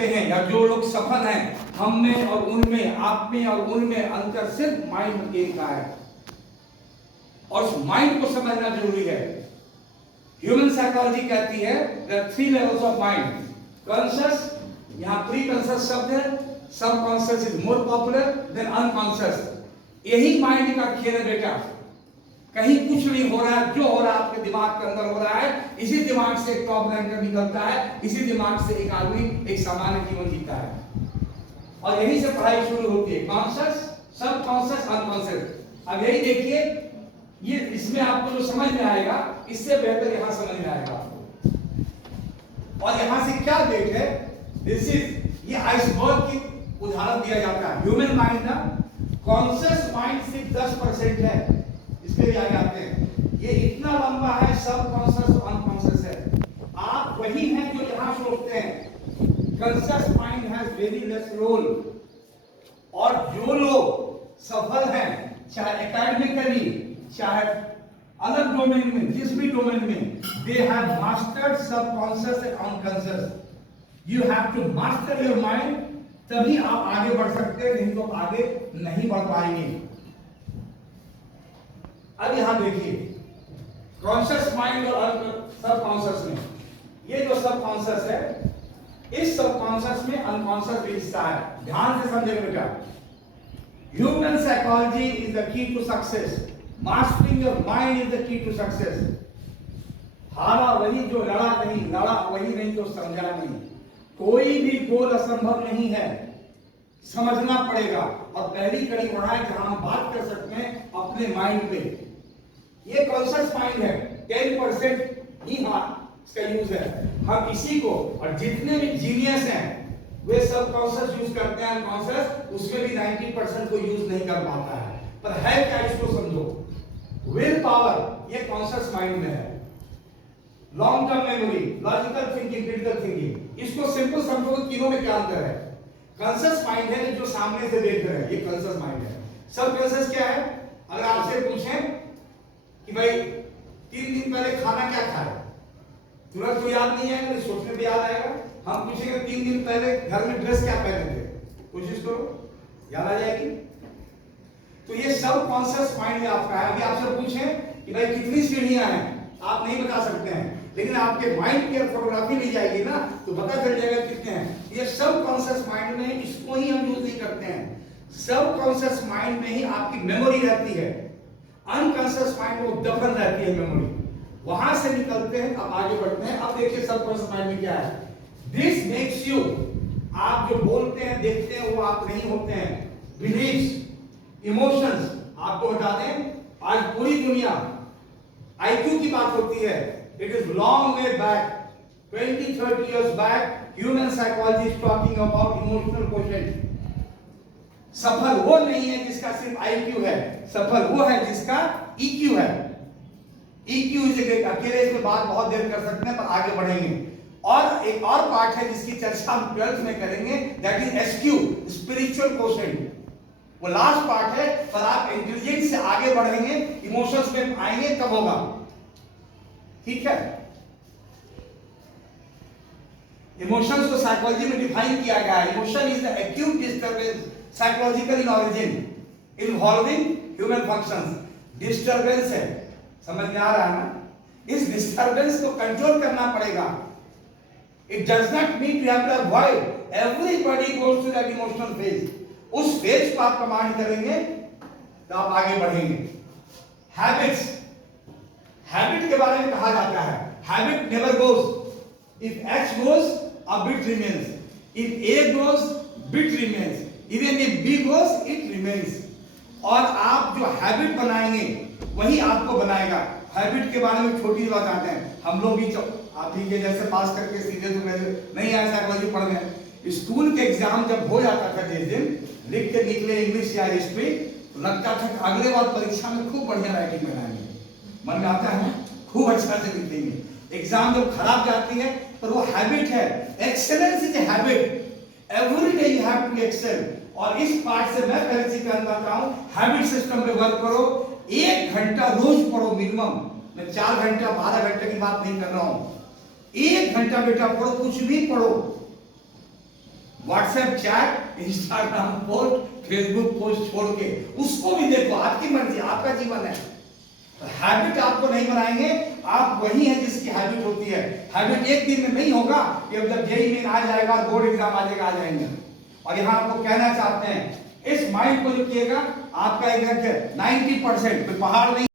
करते हैं या जो लोग सफल हैं, हम में और उनमें, आप में और उनमें अंतर सिर्फ माइंड गेम का है, और उस माइंड को समझना जरूरी है। ह्यूमन साइकोलॉजी कहती है there are 3 levels of mind. Conscious, यहाँ प्री कॉन्शियस शब्द है, subconscious is more popular than unconscious. यही माइंड का खेल है बेटा। कहीं कुछ नहीं हो रहा है, जो हो रहा है आपके दिमाग के अंदर हो रहा है। इसी दिमाग से एक टॉप रैंकर निकलता है, इसी दिमाग से एक आदमी एक सामान्य जीवन जीता है, और यही से पढ़ाई शुरू होती है, कॉन्शियस, सब कॉन्शियस, अनकॉन्शियस। अब यही देखिए, ये इसमें आपको जो समझ में आएगा, इससे बेहतर यहां समझ में आएगा आपको। और यहां से क्या देख है, दिस इज, ये आइसबर्ग की उदाहरण दिया जाता है। ह्यूमन माइंड ना, कॉन्शियस माइंड सिर्फ 10% है, इसके भी आगे आते हैं। ये इतना लंबा है, सब कॉन्शियस और अनकॉन्शियस है। आप वही हैं जो यहां सोचते हैं। Conscious mind has very less role, और जो लोग सफल हैं, चाहे एकेडमिकली, चाहे अलग डोमेन में, जिस भी डोमेन में, they have mastered subconscious and unconscious. You have to master your mind, तभी आप आगे बढ़ सकते हैं, नहीं तो आगे नहीं बढ़ पाएंगे। अब यहां देखिए, कॉन्शियस माइंड और सबकॉन्शियस में, ये जो सबकॉन्शियस है, इस सबकॉन्शियस में अनकॉन्शियस भी हिस्सा है। ध्यान से समझेंगे बेटा। Human psychology is the key to success, mastering your mind is the key to success. हारा वही जो लड़ा नहीं, लड़ा वही नहीं तो समझा नहीं। कोई भी गोल असंभव नहीं है, समझना पड़ेगा। और पहली कड़ी वहां है जहां हम बात कर सकते हैं अपने माइंड पे। ये कॉन्शियस माइंड है, 10% ही हाँ इसका यूज है। हम इसी को, और जितने भी जीनियस हैं वे सब कॉन्शियस यूज करते हैं, अनकॉन्शियस उसमें भी 90% को यूज नहीं कर पाता है। पर है क्या, इसको समझो। विल पावर ये कॉन्शियस माइंड में है। Long term memory, logical thinking, critical thinking, इसको सिंपल समझो कि तीनों में क्या अंतर है। कॉन्शियस माइंड है जो सामने से देख रहे हैं, ये कॉन्शियस माइंड है। सब कॉन्शियस क्या है? अगर आपसे पूछें कि भाई 3 दिन पहले खाना क्या खाया, तुरंत तो याद नहीं आएगा, सोचने पे याद आएगा। हम पूछेंगे 3 दिन पहले घर में ड्रेस क्या पहने थे, कोशिश करो, याद आ जाएगी। तो ये सब कॉन्शियस माइंड में आपका है। अभी आपसे पूछें कि भाई कितनी सीढ़ियां हैं, आप नहीं बता सकते हैं, लेकिन आपके माइंड की फोटोग्राफी ली जाएगी ना तो पता चल जाएगा कितने हैं। ये सब कॉन्शियस माइंड में, इसको ही हम यूज नहीं करते हैं। सब कॉन्शियस माइंड में ही आपकी मेमोरी रहती है, अनकॉन्शियस माइंड में दफन रहती है मेमोरी। वहां से निकलते हैं, अब आगे बढ़ते हैं। अब देखिए सब कॉन्शियस माइंड में क्या है। दिस मेक्स यू, आप जो बोलते हैं देखते हैं वो आप नहीं होते हैं। बिलीव्स, इमोशंस, आपको बता दें आज पूरी दुनिया आईक्यू की बात होती है। It is long way back, 20-30 years back, human psychology is talking about emotional quotient. सफल वो नहीं है जिसका सिर्फ आईक्यू है, सफल वो है जिसका ईक्यू है। ईक्यू इज अकेले इसमें बात बहुत देर कर सकते हैं, पर आगे बढ़ेंगे। और एक और पार्ट है जिसकी चर्चा हम 12th में करेंगे, that is SQ, spiritual quotient. वो लास्ट पार्ट है, पर आप इंटेलिजेंस से आगे बढ़ेंगे, इमोशंस में आएंगे तब होगा, ठीक है। इमोशंस को साइकोलॉजी में डिफाइन किया गया है। Emotion is the acute disturbance psychological in origin involving human functions. Disturbance है, समझ में आ रहा है ना। इस डिस्टर्बेंस को कंट्रोल करना पड़ेगा। It does not mean you have to avoid, everybody goes to that emotional phase. उस फेज को आप कमांड करेंगे तो आप आगे बढ़ेंगे। हैबिट्स, हैबिट के बारे में कहा जाता है, habit never goes. If H goes, a bit remains. If A goes, bit remains. Even if B goes, it remains. और आप जो हैबिट बनाएंगे वही आपको बनाएगा। हैबिट के बारे में छोटी बात आते हैं, हम लोग भी आप ही के जैसे पास करके सीधे तो नहीं आए साइकोलॉजी पढ़ने। स्कूल के एग्जाम जब हो जाता था, जिस दिन लिख के निकले इंग्लिश या हिस्ट्री, तो लगता था कि अगले बार परीक्षा में खूब बढ़िया राइटिंग बनाएंगे। मन में आता है खूब अच्छा से लिखेंगे। एग्जाम जब खराब जाती है, पर वो हैबिट है। Excellence is a habit, every day you have to excel. और इस पार्ट से मैं पहले से कहना चाहता हूं, हैबिट सिस्टम पे वर्क करो। 1 घंटा रोज पढ़ो मिनिमम। मैं 4 घंटा 12 घंटे की बात नहीं कर रहा हूं। 1 घंटा बेटा पढ़ो, कुछ भी पढ़ो। WhatsApp chat, Instagram post, Facebook post छोड़ के उसको भी देखो, आपकी मर्जी, आपका जीवन है। हैबिट आपको नहीं बनाएंगे, आप वही हैं जिसकी हैबिट होती है। हैबिट एक दिन में नहीं होगा कि अब जब जेईई मेन आ जाएगा, बोर्ड एग्जाम आ जाएगा, आ जाएंगे। और यहाँ आपको कहना चाहते हैं, इस माइंड को जो किएगा आपका एक 90% कोई पहाड़ नहीं